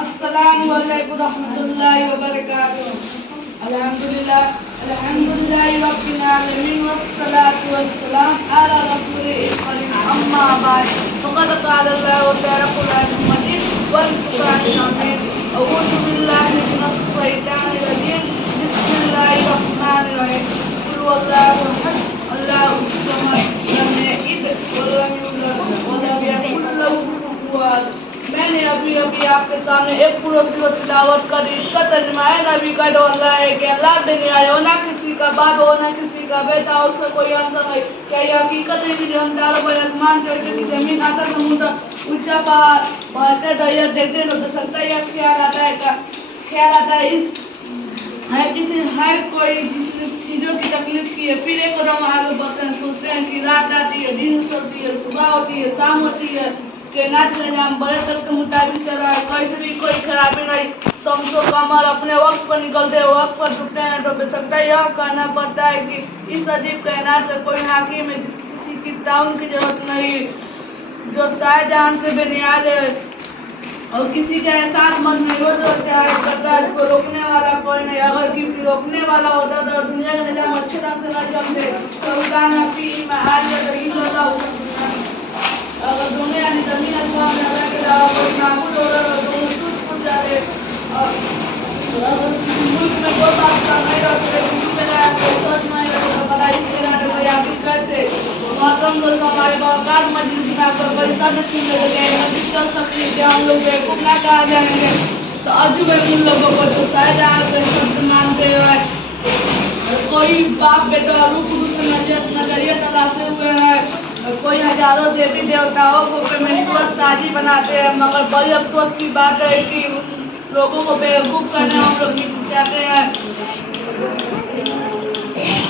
السلام علیکم ورحمۃ اللہ وبرکاتہ. الحمدللہ رب العالمین والصلاة والسلام علی رسول الکریم. اما بعد فقد قال اللہ تعالی فی القرآن المجید والفرقان الحمید. اعوذ باللہ من الشیطان الرجیم. بسم اللہ الرحمن الرحیم. قل هو اللہ احد اللہ الصمد لم یلد ولم یولد ولم یکن له کفوا احد. میں نے ابھی آپ کے سامنے ایک پورا سورۃ تلاوت کری. اس کا ترجمہ ہے نبی کا دو اللہ ہے کہ اللہ دینے آئے ہو، نہ کسی کا باپ ہو نہ کسی کا بیٹا، اس کا کوئی ہمسر نہیں. کیا یہ حقیقت ہے کہ جو ہم چاروں بڑے آسمان چڑھتے کی زمین آتا سمندر اونچا پہاڑ بڑھتے دریا دیکھتے تو سکتا ہے خیال آتا ہے اس ہر کوئی جس نے چیزوں کی تکلیف کی ہے. پھر ایک قدم آگے بڑھتے ہیں، سوچتے ہیں کہ رات آتی ہے، دن ہوتی ہے، صبح ہوتی ہے، شام ہوتی ہے. کائنات کا نظام بڑے کل کے مطابق چل رہا ہے. کوئی سے بھی کوئی خرابی نہیں. شمس و قمر اپنے وقت پر نکلتے وقت پر ٹوٹتے ہیں. تو بے سکتا یہ کہنا پڑتا ہے کہ اس عجیب کائنات سے کوئی حاکم ہے جس کسی کی تعاون کی ضرورت نہیں، جو سائے جہان سے بے نیاز ہے اور کسی کا احسان مند نہیں. وہ جو چاہے کرتا ہے، اس کو روکنے والا کوئی نہیں. اگر کسی روکنے والا ہوتا تو دنیا کا نظام اچھے ڈھنگ سے نہ چلتے. تو کانا فی اگر دنیا یعنی زمین اسمان میں اللہ کے علاوہ کوئی معبود ہوگا تو وہ ٹوٹ جاتے. اگر کسی ملک میں کوئی بادشاہ نہیں رکھتے، کسی کے لائق کوئی سوچ نہیں رکھتا، بھلا اس کے لانے کوئی حقیقت سے محترم دوستوں، ہمارے باوقار مجلس میں آپ کو کوئی سب چیز لگے حدیث چل سکتی ہے کہ ہم لوگ بیوقوف نہ کہا جائیں گے. تو عجب ہے ان لوگوں کو جو شاید آپ سے شبد مانتے ہوئے کوئی باپ بیٹا روح سے نظریہ تلاشے ہوئے ہیں. کوئی ہزاروں دیوی دیوتاؤں کو پرمیشور سازی بناتے ہیں. مگر بڑی افسوس کی بات ہے کہ لوگوں کو بیوقوف کرنے ہم لوگ نہیں چاہتے ہیں.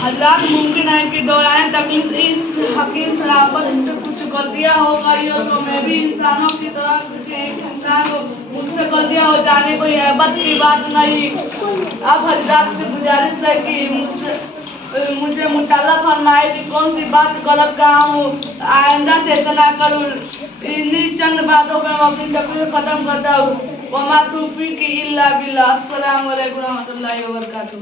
حضرات ممکن ہے کہ دوران تکلیف اس حکیم صحافت سے کچھ غلطیاں ہو گئی ہو تو میں بھی انسانوں کی طرف ایک انسان ہوں، مجھ سے غلطیاں ہو جانے کوئی ہیبت کی بات نہیں. اب حضرات سے گزارش ہے کہ مجھے مطالعہ فرمائے کہ کون سی بات غلط کہا ہوں، آئندہ سے ایسا نہ کروں. انہیں چند باتوں پر میں اپنی تقریر ختم کرتا ہوں. وما توفیقی الا باللہ. السلام علیکم ورحمۃ اللہ وبرکاتہ.